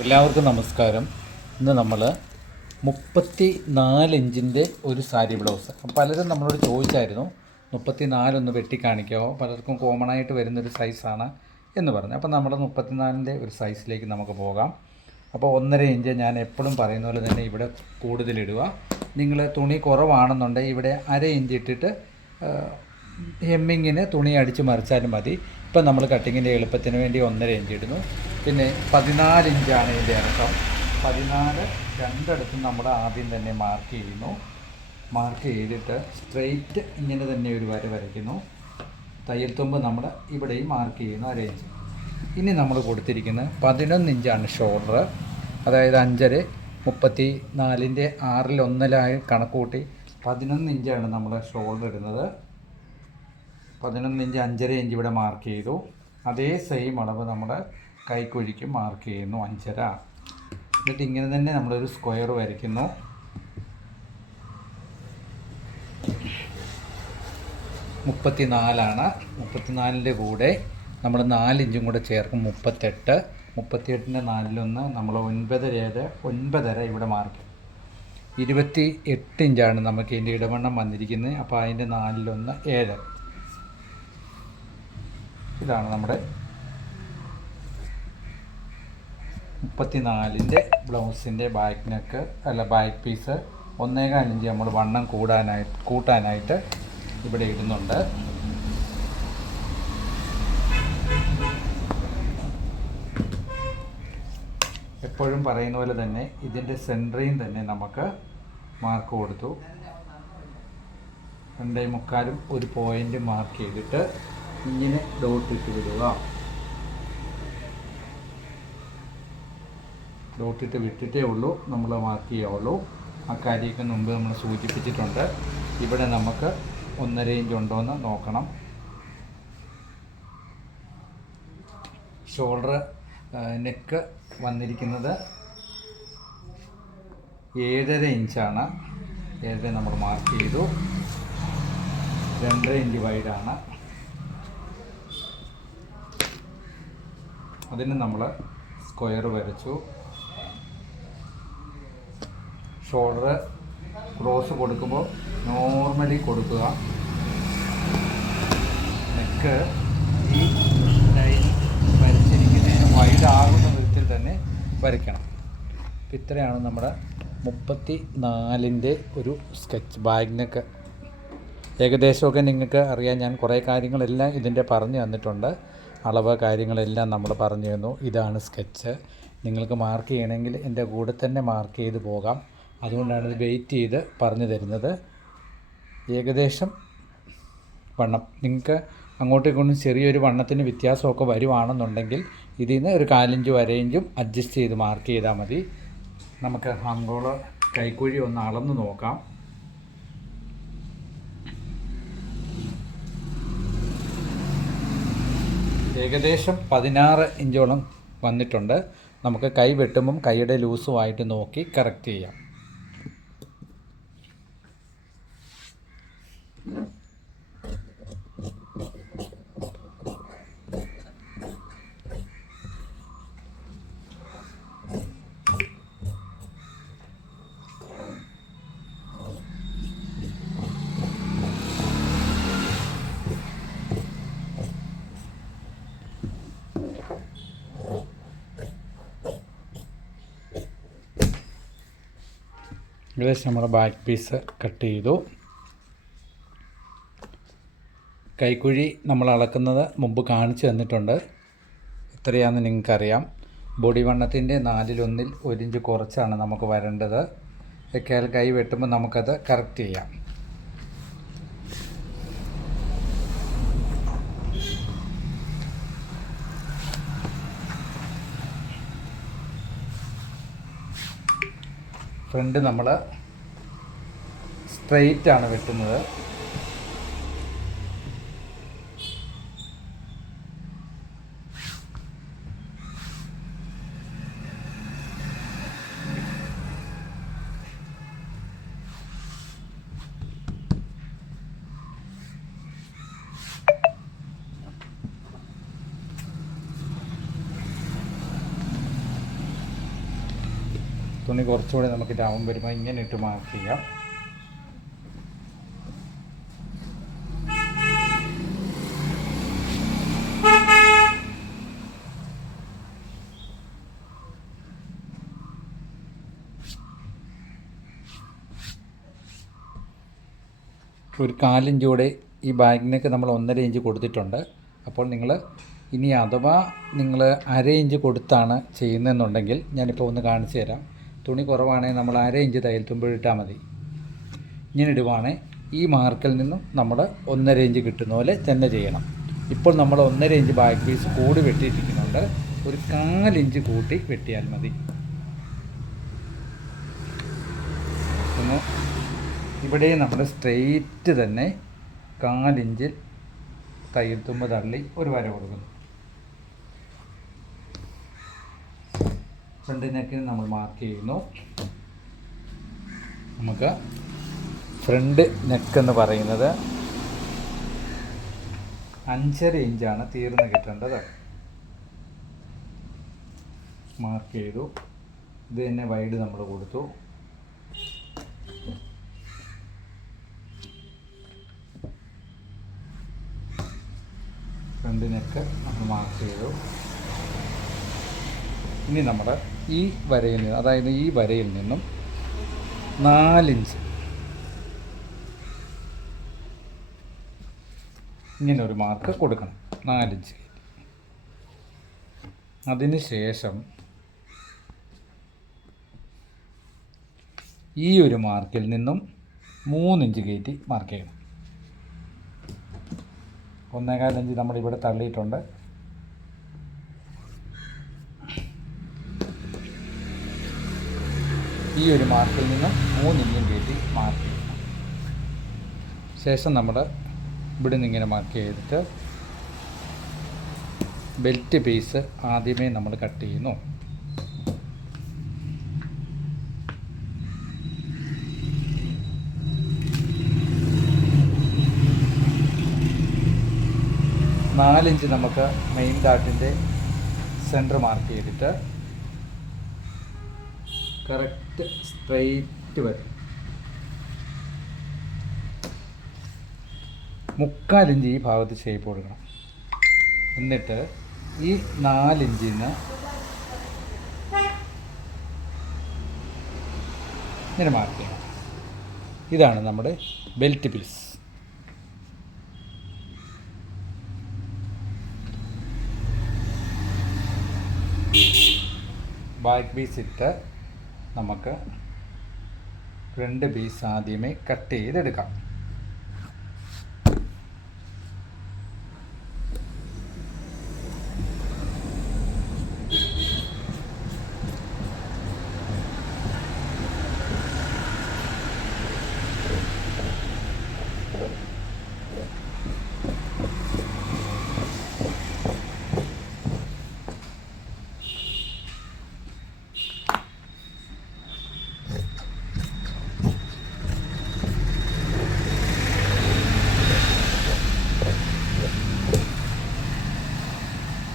എല്ലാവർക്കും നമസ്കാരം. ഇന്ന് നമ്മൾ മുപ്പത്തി നാല് ഇഞ്ചിന്റെ ഒരു സാരി ബ്ലൗസ്. പലരും നമ്മളോട് ചോദിച്ചായിരുന്നു മുപ്പത്തി നാലൊന്ന് വെട്ടി കാണിക്കാമോ പലർക്കും കോമൺ ആയിട്ട് വരുന്നൊരു സൈസാണ് എന്ന് പറഞ്ഞു. അപ്പോൾ നമ്മുടെ മുപ്പത്തിനാലിന്റെ ഒരു സൈസിലേക്ക് നമുക്ക് പോകാം. അപ്പോൾ ഒന്നര ഇഞ്ച് ഞാൻ എപ്പോഴും പറയുന്ന പോലെ തന്നെ ഇവിടെ കൂടുതലിടുക നിങ്ങൾ തുണി കുറവാണെന്നുണ്ടെങ്കിൽ ഇവിടെ അര ഇഞ്ച് ഇട്ടിട്ട് ഹെമ്മിങ്ങിന് തുണി അടിച്ച് മറിച്ചാലും മതി. ഇപ്പം നമ്മൾ കട്ടിങ്ങിന്റെ എളുപ്പത്തിന് വേണ്ടി ഒന്നര ഇഞ്ച് ഇടുന്നു. പിന്നെ പതിനാല് ഇഞ്ചാണ് ഇതിന്റെ ഇറക്കം പതിനാല് രണ്ടിടത്തും നമ്മൾ ആദ്യം തന്നെ മാർക്ക് ചെയ്യുന്നു. മാർക്ക് ചെയ്തിട്ട് സ്ട്രെയിറ്റ് ഇങ്ങനെ തന്നെ ഒരു വര വരയ്ക്കുന്നു. തയ്യൽ തുമ്പ് നമ്മൾ ഇവിടെയും മാർക്ക് ചെയ്യുന്നു അര ഇഞ്ച്. ഇനി നമ്മൾ കൊടുത്തിരിക്കുന്നത് പതിനൊന്ന് ഇഞ്ചാണ് ഷോൾഡർ അതായത് അഞ്ചര മുപ്പത്തി നാലിന്റെ ആറിൽ ഒന്നിലായി കണക്ക് പതിനൊന്ന് ഇഞ്ചാണ് നമ്മൾ ഷോൾഡർ ഇടുന്നത്. പതിനൊന്ന് ഇഞ്ച് അഞ്ചര ഇഞ്ച് ഇവിടെ മാർക്ക് ചെയ്തു. അതേ സെയിം അളവ് നമ്മുടെ കൈക്കുഴിക്ക് മാർക്ക് ചെയ്യുന്നു അഞ്ചര. എന്നിട്ട് ഇങ്ങനെ തന്നെ നമ്മളൊരു സ്ക്വയർ വരയ്ക്കുന്നു. മുപ്പത്തി നാലാണ് മുപ്പത്തിനാലിന്റെ കൂടെ നമ്മൾ നാലിഞ്ചും കൂടെ ചേർക്കും മുപ്പത്തെട്ട്. മുപ്പത്തിയെട്ടിന്റെ നാലിലൊന്ന് നമ്മൾ ഒൻപതര ഏത്? ഒൻപതര ഇവിടെ മാർക്ക് ഇരുപത്തി എട്ട് ഇഞ്ചാണ് നമുക്ക് ഇതിന്റെ ഇടവണ്ണം വന്നിരിക്കുന്നത്. അപ്പോൾ അതിന്റെ നാലിലൊന്ന് ഏഴ്. ഇതാണ് നമ്മുടെ മുപ്പത്തിനാലിന്റെ ബ്ലൗസിന്റെ ബാക്ക് നെക്ക് അല്ല ബാക്ക് പീസ്. ഒന്നേകാൽ ഇഞ്ച് നമ്മൾ വണ്ണം കൂടാനായി കൂട്ടാനായിട്ട് ഇവിടെ ഇടുന്നുണ്ട്. എപ്പോഴും പറയുന്ന പോലെ തന്നെ ഇതിന്റെ സെന്ററിയും തന്നെ നമുക്ക് മാർക്ക് കൊടുത്തു. രണ്ടേ മുക്കാലും ഒരു പോയിന്റ് മാർക്ക് ചെയ്തിട്ട് ഇങ്ങനെ ഡോട്ട് ഇട്ട് വിടുക. ഡോട്ടിട്ട് വിട്ടിട്ടേ ഉള്ളൂ. നമ്മൾ മാർക്ക് ചെയ്യാവുള്ളൂ ആ കാര്യമൊക്കെ മുമ്പ് നമ്മൾ സൂചിപ്പിച്ചിട്ടുണ്ട്. ഇവിടെ നമുക്ക് ഒന്നര ഇഞ്ച് ഉണ്ടോ എന്ന് നോക്കണം ഷോൾഡർ നെക്ക് വന്നിരിക്കുന്നത് ഏഴര ഇഞ്ചാണ് ഏഴര നമ്മൾ മാർക്ക് ചെയ്തു. രണ്ടര ഇഞ്ച് വൈഡാണ് അതിന് നമ്മൾ സ്ക്വയർ വരച്ചു. ഷോൾഡർ ക്രോസ് കൊടുക്കുമ്പോൾ നോർമലി കൊടുക്കുക. നെക്ക് ഈ ലൈൻ വരച്ചിരിക്കുന്നതിന് വൈഡ് ആകുന്ന വിധത്തിൽ തന്നെ വരയ്ക്കണം. അപ്പം ഇത്രയാണ് നമ്മുടെ മുപ്പത്തി നാലിന്റെ ഒരു സ്കെച്ച് ബാഗിനൊക്കെ ഏകദേശമൊക്കെ നിങ്ങൾക്ക് അറിയാം. ഞാൻ കുറേ കാര്യങ്ങളെല്ലാം ഇതിന്റെ പറഞ്ഞു തന്നിട്ടുണ്ട്. അളവ് കാര്യങ്ങളെല്ലാം നമ്മൾ പറഞ്ഞു തന്നു ഇതാണ് സ്കെച്ച്. നിങ്ങൾക്ക് മാർക്ക് ചെയ്യണമെങ്കിൽ എന്റെ കൂടെ തന്നെ മാർക്ക് ചെയ്ത് പോകാം. അതുകൊണ്ടാണ് ഇത് വെയിറ്റ് ചെയ്ത് പറഞ്ഞു തരുന്നത്. ഏകദേശം വണ്ണം. നിങ്ങൾക്ക് അങ്ങോട്ടേക്കൊന്നും ചെറിയൊരു വണ്ണത്തിന് വ്യത്യാസമൊക്കെ വരുവാണെന്നുണ്ടെങ്കിൽ ഇതിൽ നിന്ന് ഒരു കാലിഞ്ചും അരയിഞ്ചും അഡ്ജസ്റ്റ് ചെയ്ത് മാർക്ക് ചെയ്താൽ മതി. നമുക്ക് ഹാങ്കോൾ കൈക്കുഴി ഒന്ന് അളന്ന് നോക്കാം. ഏകദേശം പതിനാറ് ഇഞ്ചോളം വന്നിട്ടുണ്ട്. നമുക്ക് കൈ വെട്ടുമ്പം കൈയുടെ ലൂസുമായിട്ട് നോക്കി കറക്റ്റ് ചെയ്യാം. ഏകദേശം നമ്മുടെ ബാക്ക് പീസ് കട്ട് ചെയ്തു. കൈക്കുഴി നമ്മൾ അളക്കുന്നത് മുമ്പ് കാണിച്ചു തന്നിട്ടുണ്ട്. ഇത്രയാണെന്ന് നിങ്ങൾക്കറിയാം. ബോഡി വണ്ണത്തിന്റെ നാലിലൊന്നിൽ ഒരിഞ്ച് കുറച്ചാണ് നമുക്ക് വരേണ്ടത്. ഒക്കെയാൽ കൈ വെട്ടുമ്പോൾ നമുക്കത് കറക്റ്റ് ചെയ്യാം. ഫ്രണ്ട് നമ്മൾ സ്ട്രെയിറ്റ് ആണ് വെട്ടുന്നത്. തുണി കുറച്ചുകൂടി നമുക്ക് ഡൗൺ വരുമ്പോൾ ഇങ്ങനെ ഇട്ട് മാർക്ക് ചെയ്യാം. ഒരു കാലിഞ്ച് കൂടെ ഈ ബാഗിനൊക്കെ നമ്മൾ ഒന്നര ഇഞ്ച് കൊടുത്തിട്ടുണ്ട്. അപ്പോൾ നിങ്ങൾ ഇനി അഥവാ നിങ്ങൾ അര ഇഞ്ച് കൊടുത്താണ് ചെയ്യുന്നതെന്നുണ്ടെങ്കിൽ ഞാനിപ്പോൾ ഒന്ന് കാണിച്ചു തരാം. തുണി കുറവാണെങ്കിൽ നമ്മൾ അര ഇഞ്ച് തയ്യൽ തുമ്പിട്ടാൽ മതി. ഇങ്ങനെ ഇടുവാണെങ്കിൽ ഈ മാർക്കിൽ നിന്നും നമ്മൾ ഒന്നര ഇഞ്ച് കിട്ടുന്ന പോലെ തന്നെ ചെയ്യണം. ഇപ്പോൾ നമ്മൾ ഒന്നര ഇഞ്ച് ബാക്ക് പീസ് കൂടി വെട്ടിയിട്ടിരിക്കുന്നുണ്ട്. ഒരു കാലിഞ്ച് കൂട്ടി വെട്ടിയാൽ മതി ഒന്ന് ഇവിടെ നമ്മൾ സ്ട്രെയിറ്റ് തന്നെ കാലിഞ്ചിൽ തയ്യൽ തുമ്പ് തള്ളി ഒരു വര കൊടുക്കുന്നു. ഫ്രണ്ട് നെക്കിന് നമ്മൾ മാർക്ക് ചെയ്യുന്നു. നമുക്ക് ഫ്രണ്ട് നെക്ക് എന്ന് പറയുന്നത് അഞ്ചര ഇഞ്ചാണ് തീർന്ന് കിട്ടേണ്ടത്. മാർക്ക് ചെയ്തു. ഇത് തന്നെ വൈഡ് നമ്മൾ കൊടുത്തു. ഫ്രണ്ട് നെക്ക് നമ്മൾ മാർക്ക് ചെയ്തു. ഇനി നമ്മൾ ഈ വരയിൽ നിന്ന് അതായത് ഈ വരയിൽ നിന്നും നാലിഞ്ച്. ഇങ്ങനെ ഒരു മാർക്ക് കൊടുക്കണം നാലിഞ്ച്. അതിന് ശേഷം ഈ ഒരു മാർക്കിൽ നിന്നും മൂന്നിഞ്ച് കയറ്റി മാർക്ക് ചെയ്യണം. ഒന്നേകാൽ ഇഞ്ച് നമ്മളിവിടെ തള്ളിയിട്ടുണ്ട്. ഈ ഒരു മാർക്കിൽ നിന്ന് മൂന്നിഞ്ചും കയറ്റി മാർക്ക് ചെയ്യണം ശേഷം നമ്മൾ ഇവിടെ നിന്ന് ഇങ്ങനെ മാർക്ക് ചെയ്തിട്ട് ബെൽറ്റ് പീസ് ആദ്യമേ നമ്മൾ കട്ട് ചെയ്യുന്നു. നാലിഞ്ച് നമുക്ക് മെയിൻ ഡാട്ടിന്റെ സെന്റർ മാർക്ക് ചെയ്തിട്ട് കറക്റ്റ് സ്ട്രെയിറ്റ് വരും. മുക്കാലിഞ്ച് ഈ ഭാഗത്ത് ഷേപ്പ് കൊടുക്കണം. എന്നിട്ട് ഈ നാലിഞ്ചിൽ നിന്ന് ഇങ്ങനെ മാർക്ക് ചെയ്യണം. ഇതാണ് നമ്മുടെ ബെൽറ്റ് പീസ് ബാക്ക് പീസ് ഇട്ട് നമുക്ക് രണ്ട് പീസ് ആദ്യമേ കട്ട് ചെയ്തെടുക്കാം.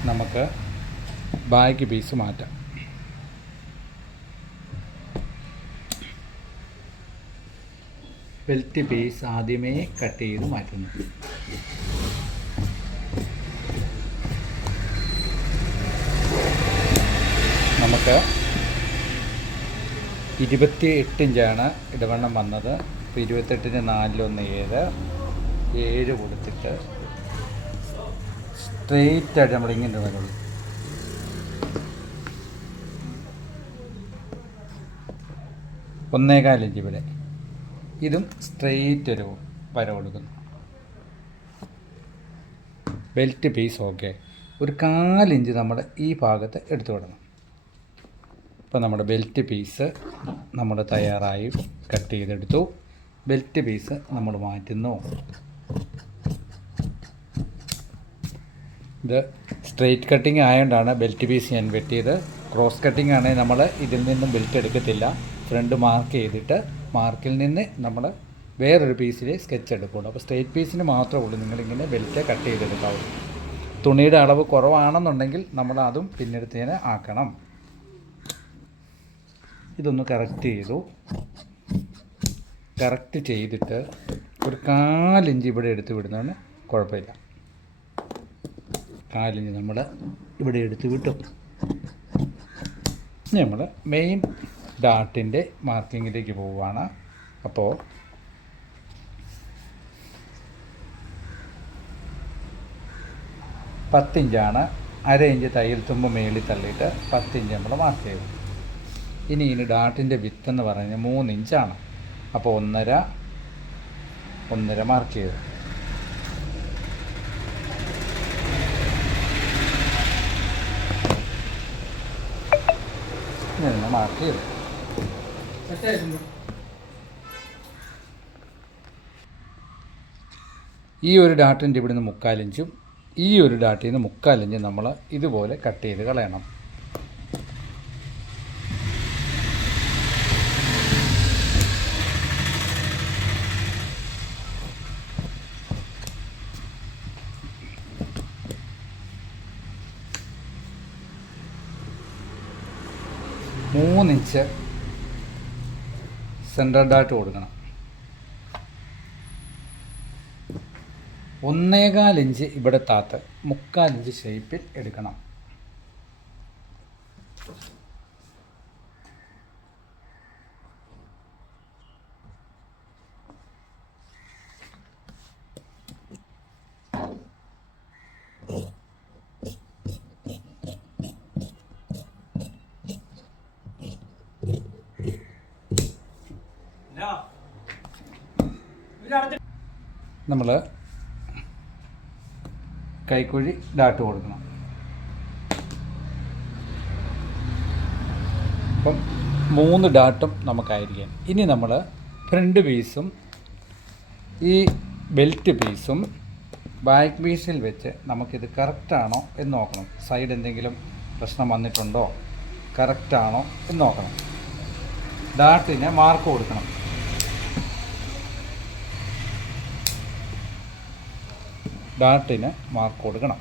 നമുക്ക് ബാക്ക് പീസ് മാറ്റാം. ബെൽറ്റ് പീസ് ആദ്യമേ കട്ട് ചെയ്ത് മാറ്റുന്നു. നമുക്ക് ഇരുപത്തി എട്ട് ഇഞ്ചാണ് ഇടവണ്ണം വന്നത്. ഇപ്പോൾ ഇരുപത്തെട്ടിന് നാലിലൊന്ന് ഏഴ് ഏഴ് കൊടുത്തിട്ട് സ്ട്രെയിറ്റ് ആയിട്ട് നമ്മൾ ഇങ്ങനെ വരുള്ളൂ ഒന്നേകാൽ ഇഞ്ച് ഇവിടെ. ഇതും സ്ട്രെയിറ്റ് ഒരു വര കൊടുക്കുന്നു. ബെൽറ്റ് പീസ് ഓക്കെ ഒരു കാലിഞ്ച് നമ്മൾ ഈ ഭാഗത്ത് എടുത്തു വിടണം. ഇപ്പം നമ്മുടെ ബെൽറ്റ് പീസ് നമ്മൾ തയ്യാറായി കട്ട് ചെയ്തെടുത്തു. ബെൽറ്റ് പീസ് നമ്മൾ മാറ്റുന്നു. ഇത് സ്ട്രെയിറ്റ് കട്ടിങ് ആയതുകൊണ്ടാണ് ബെൽറ്റ് പീസ് ഞാൻ വെട്ടിയത്. ക്രോസ് കട്ടിങ് ആണെങ്കിൽ നമ്മൾ ഇതിൽ നിന്നും ബെൽറ്റ് എടുക്കത്തില്ല. ഫ്രണ്ട് മാർക്ക് ചെയ്തിട്ട് മാർക്കിൽ നിന്ന് നമ്മൾ വേറൊരു പീസിൽ സ്കെച്ച് എടുക്കുള്ളൂ. അപ്പോൾ സ്ട്രെയിറ്റ് പീസിന് മാത്രമേ ഉള്ളൂ നിങ്ങളിങ്ങനെ ബെൽറ്റ് കട്ട് ചെയ്തെടുക്കാവൂ. തുണിയുടെ അളവ് കുറവാണെന്നുണ്ടെങ്കിൽ നമ്മൾ അതും പിന്നെടുത്തേനെ ആക്കണം. ഇതൊന്ന് കറക്റ്റ് ചെയ്തു. കറക്റ്റ് ചെയ്തിട്ട് ഒരു കാലിഞ്ച് ഇവിടെ എടുത്ത് വിടുന്നതിന് കുഴപ്പമില്ല. കാലിഞ്ച് നമ്മൾ ഇവിടെ എടുത്ത് വിട്ടു. നമ്മൾ മെയിൻ ഡാട്ടിന്റെ മാർക്കിങ്ങിലേക്ക് പോവുകയാണ്. അപ്പോൾ പത്തിഞ്ചാണ് അര ഇഞ്ച് തയ്യൽ തുമ്പ് മേളിൽ തള്ളിയിട്ട് പത്തിഞ്ച് നമ്മൾ മാർക്ക് ചെയ്തു. ഇനി ഇനി ഡാട്ടിന്റെ വിത്ത് എന്ന് പറഞ്ഞാൽ മൂന്ന് ഇഞ്ചാണ് അപ്പോൾ ഒന്നര ഒന്നര മാർക്ക് ചെയ്തു. ഇങ്ങനെ മാർക്ക് ചെയ്തു. ഈ ഒരു ഡാട്ടിന്റെ ഇവിടുന്ന് മുക്കാലിഞ്ചും ഈ ഒരു ഡാട്ടിൽ നിന്ന് മുക്കാലിഞ്ചും നമ്മൾ ഇതുപോലെ കട്ട് ചെയ്ത് കളയണം. സെൻട്രൽ ഡാട്ട് കൊടുക്കണം. ഒന്നേകാൽ ഇഞ്ച് ഇവിടെ താത്ത് മുക്കാൽ ഇഞ്ച് ഷേപ്പിൽ എടുക്കണം. നമ്മൾ കൈക്കുഴി ഡാട്ട് കൊടുക്കണം. അപ്പം മൂന്ന് ഡാട്ടും നമുക്കായിരിക്കാം. ഇനി നമ്മൾ ഫ്രണ്ട് പീസും ഈ ബെൽറ്റ് പീസും ബാക്ക് പീസിൽ വെച്ച് നമുക്കിത് കറക്റ്റാണോ എന്ന് നോക്കണം. സൈഡ് എന്തെങ്കിലും പ്രശ്നം വന്നിട്ടുണ്ടോ? കറക്റ്റാണോ എന്ന് നോക്കണം. ഡാട്ടിന് മാർക്ക് കൊടുക്കണം. ഡാട്ടിന് മാർക്ക് കൊടുക്കണം.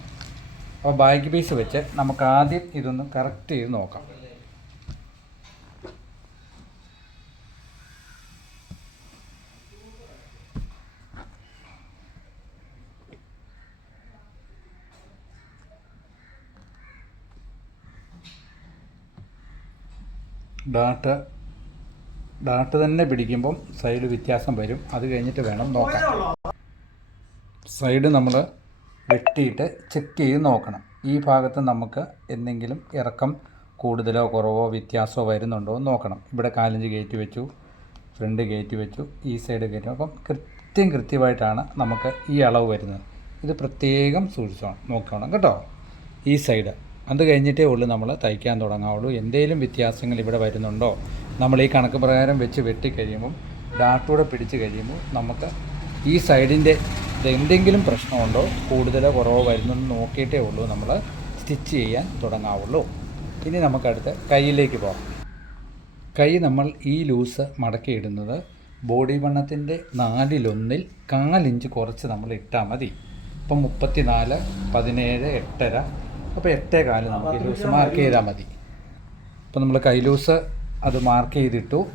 അപ്പോൾ ബാക്ക് പീസ് വെച്ച് നമുക്ക് ആദ്യം ഇതൊന്ന് കറക്റ്റ് ചെയ്ത് നോക്കാം. ഡാട്ട് ഡാട്ട് തന്നെ പിടിക്കുമ്പം സൈഡ് വ്യത്യാസം വരും. അത് കഴിഞ്ഞിട്ട് വേണം നോക്കാൻ. സൈഡ് നമ്മൾ വെട്ടിയിട്ട് ചെക്ക് ചെയ്ത് നോക്കണം. ഈ ഭാഗത്ത് നമുക്ക് എന്തെങ്കിലും ഇറക്കം കൂടുതലോ കുറവോ വ്യത്യാസമോ വരുന്നുണ്ടോ എന്ന് നോക്കണം. ഇവിടെ കാലഞ്ച് കയറ്റി വെച്ചു ഫ്രണ്ട് കയറ്റി വെച്ചു ഈ സൈഡ് കയറ്റി അപ്പം കൃത്യം കൃത്യമായിട്ടാണ് നമുക്ക് ഈ അളവ് വരുന്നത്. ഇത് പ്രത്യേകം സൂക്ഷിച്ചോണം നോക്കണം കേട്ടോ. ഈ സൈഡ് അത് കഴിഞ്ഞിട്ടേ ഉള്ളൂ നമ്മൾ തയ്ക്കാൻ തുടങ്ങാവുള്ളൂ. എന്തെങ്കിലും വ്യത്യാസങ്ങൾ ഇവിടെ വരുന്നുണ്ടോ? നമ്മൾ ഈ കണക്ക് പ്രകാരം വെച്ച് വെട്ടി കഴിയുമ്പം ഡാട്ടൂടെ പിടിച്ച് കഴിയുമ്പോൾ നമുക്ക് ഈ സൈഡിന്റെ എന്തെങ്കിലും പ്രശ്നമുണ്ടോ? കൂടുതലോ കുറവോ വരുന്നുണ്ടോ നോക്കിയിട്ടേ ഉള്ളൂ. നമ്മൾ സ്റ്റിച്ച് ചെയ്യാൻ തുടങ്ങാവുള്ളൂ. ഇനി നമുക്കടുത്ത് കൈയിലേക്ക് പോകാം. കൈ നമ്മൾ ഈ ലൂസ് മടക്കിയിടുന്നത് ബോഡി വണ്ണത്തിന്റെ നാലിലൊന്നിൽ കാലിഞ്ച് കുറച്ച് നമ്മൾ ഇട്ടാൽ മതി. ഇപ്പം മുപ്പത്തി നാല് പതിനേഴ് എട്ടര. അപ്പോൾ എട്ടേ കാൽ നമുക്ക് ലൂസ് മാർക്ക് ചെയ്താൽ മതി. അപ്പോൾ നമ്മൾ കൈ ലൂസ് അത് മാർക്ക് ചെയ്തിട്ടു.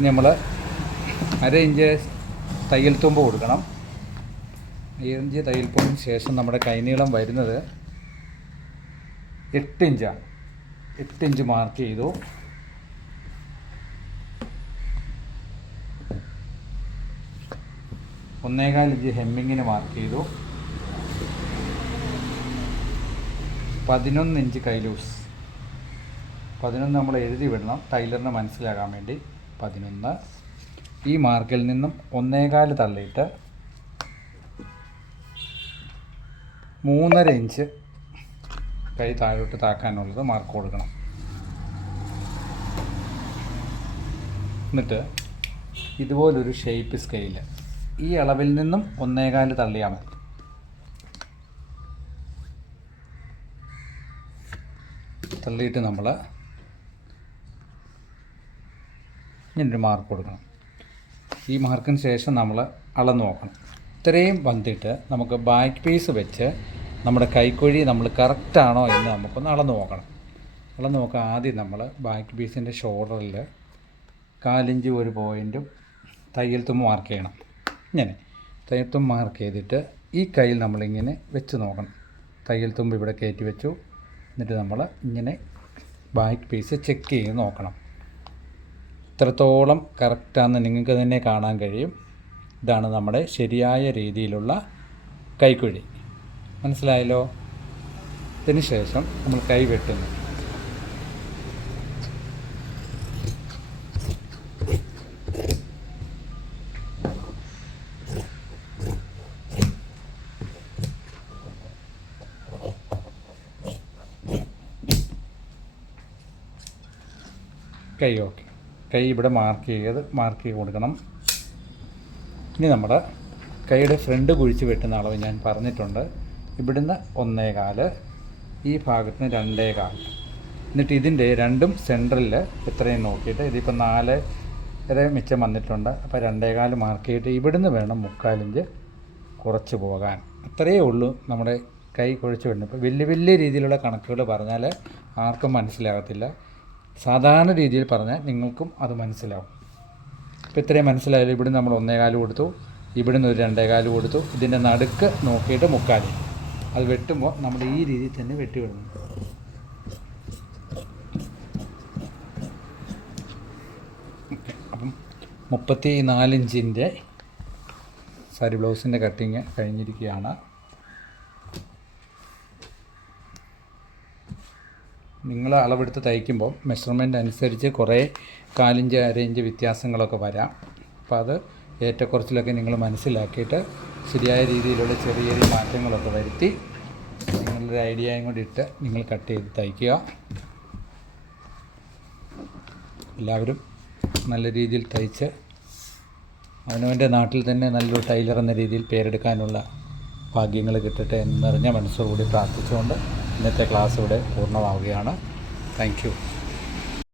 നമ്മൾ അര ഇഞ്ച് തയ്യൽ തുമ്പ് കൊടുക്കണം. ഇഞ്ച് തയ്യൽ തുമ്പിന് ശേഷം നമ്മുടെ കൈനീളം വരുന്നത് എട്ട് ഇഞ്ചാണ് എട്ട് ഇഞ്ച് മാർക്ക് ചെയ്തു. ഒന്നേകാൽ ഇഞ്ച് ഹെമ്മിങ്ങിന് മാർക്ക് ചെയ്തു. പതിനൊന്ന് ഇഞ്ച് കൈലൂസ് പതിനൊന്ന് നമ്മൾ എഴുതി വിടണം. ടൈലറിന് മനസ്സിലാകാൻ വേണ്ടി പതിനൊന്ന്. ഈ മാർക്കിൽ നിന്നും ഒന്നേകാൽ തള്ളിയിട്ട് മൂന്നര ഇഞ്ച് കൈ താഴോട്ട് താക്കാനുള്ളത് മാർക്ക് കൊടുക്കണം. എന്നിട്ട് ഇതുപോലൊരു ഷേപ്പ് സ്കെയിൽ ഈ അളവിൽ നിന്നും ഒന്നേകാൽ തള്ളിയാൽ മതി. തള്ളിയിട്ട് നമ്മൾ ഇങ്ങനൊരു മാർക്ക് കൊടുക്കണം. ഈ മാർക്കിന് ശേഷം നമ്മൾ അളന്ന് നോക്കണം. ഇത്രയും വന്നിട്ട് നമുക്ക് ബാക്ക് പീസ് വെച്ച് നമ്മുടെ കൈക്കുഴി നമ്മൾ കറക്റ്റാണോ എന്ന് നമുക്കൊന്ന് അളന്ന് നോക്കണം. അളന്ന് നോക്കുക ആദ്യം നമ്മൾ ബാക്ക് പീസിന്റെ ഷോൾഡറിൽ കാലിഞ്ച് ഒരു പോയിന്റും തയ്യൽ തുമ്പ് മാർക്ക് ചെയ്യണം. ഇങ്ങനെ. തയ്യൽ തുമ്പ് മാർക്ക് ചെയ്തിട്ട് ഈ കയ്യിൽ നമ്മളിങ്ങനെ വെച്ച് നോക്കണം. തയ്യൽ തുമ്പ് ഇവിടെ കയറ്റി വെച്ചു. എന്നിട്ട് നമ്മൾ ഇങ്ങനെ ബാക്ക് പീസ് ചെക്ക് ചെയ്ത് നോക്കണം. ഇത്രത്തോളം കറക്റ്റാണെന്ന് നിങ്ങൾക്ക് തന്നെ കാണാൻ കഴിയും. ഇതാണ് നമ്മുടെ ശരിയായ രീതിയിലുള്ള കൈക്കുഴി. മനസ്സിലായല്ലോ? ശേഷം നമ്മൾ കൈ വെട്ടുന്നു. കൈ ഓക്കെ. കൈ ഇവിടെ മാർക്ക് ചെയ്ത് മാർക്ക് ചെയ്ത് കൊടുക്കണം. ഇനി നമ്മുടെ കൈയുടെ ഫ്രണ്ട് കുഴിച്ച് വെട്ടുന്ന അളവ് ഞാൻ പറഞ്ഞിട്ടുണ്ട്. ഇവിടുന്ന് ഒന്നേ കാൽ ഈ ഭാഗത്ത് നിന്ന് രണ്ടേ കാൽ എന്നിട്ട് ഇതിന്റെ രണ്ടും സെന്ററിൽ എത്രയും നോക്കിയിട്ട് ഇതിപ്പോൾ നാല് വരെ മിച്ചം വന്നിട്ടുണ്ട്. അപ്പോൾ രണ്ടേ കാൽ മാർക്ക് ചെയ്തിട്ട് ഇവിടുന്ന് വേണം മുക്കാലിഞ്ച് കുറച്ച് പോകാൻ. അത്രയേ ഉള്ളൂ നമ്മുടെ കൈ കുഴിച്ച് വിടുന്നത് ഇപ്പോൾ വലിയ വലിയ രീതിയിലുള്ള കണക്കുകൾ പറഞ്ഞാൽ ആർക്കും മനസ്സിലാകത്തില്ല. സാധാരണ രീതിയിൽ പറഞ്ഞാൽ നിങ്ങൾക്കും അത് മനസ്സിലാവും. ഇപ്പോൾ ഇത്രയും മനസ്സിലായാലും ഇവിടെ നമ്മൾ ഒന്നേകാൽ കൊടുത്തു. ഇവിടുന്ന് ഒരു രണ്ടേകാൽ കൊടുത്തു. ഇതിന്റെ നടുക്ക് നോക്കിയിട്ട് മുക്കാലി. അത് വെട്ടുമ്പോൾ നമ്മൾ ഈ രീതിയിൽ തന്നെ വെട്ടി അപ്പം മുപ്പത്തി നാലിഞ്ചിന്റെ സാരി ബ്ലൗസിന്റെ കട്ടിങ് കഴിഞ്ഞിരിക്കുകയാണ്. നിങ്ങൾ അളവെടുത്ത് തയ്ക്കുമ്പോൾ മെഷർമെന്റ് അനുസരിച്ച് കുറേ കാലിഞ്ച് അരയിഞ്ച് വ്യത്യാസങ്ങളൊക്കെ വരാം. അപ്പോൾ അത് ഏറ്റക്കുറച്ചിലൊക്കെ നിങ്ങൾ മനസ്സിലാക്കിയിട്ട് ശരിയായ രീതിയിലുള്ള ചെറിയ ചെറിയ മാറ്റങ്ങളൊക്കെ വരുത്തി നിങ്ങളുടെ ഐഡിയയും കൂടി ഇട്ട് നിങ്ങൾ കട്ട് ചെയ്ത് തയ്ക്കുക. എല്ലാവരും നല്ല രീതിയിൽ തയ്ച്ച് അവനവന്റെ നാട്ടിൽ തന്നെ നല്ലൊരു ടൈലർ എന്ന രീതിയിൽ പേരെടുക്കാനുള്ള ഭാഗ്യങ്ങൾ കിട്ടട്ടെ എന്ന് മനസ്സോടുകൂടി പ്രാർത്ഥിച്ചുകൊണ്ട് ഇന്നത്തെ ക്ലാസ് ഇവിടെ പൂർണമാവുകയാണ്. താങ്ക്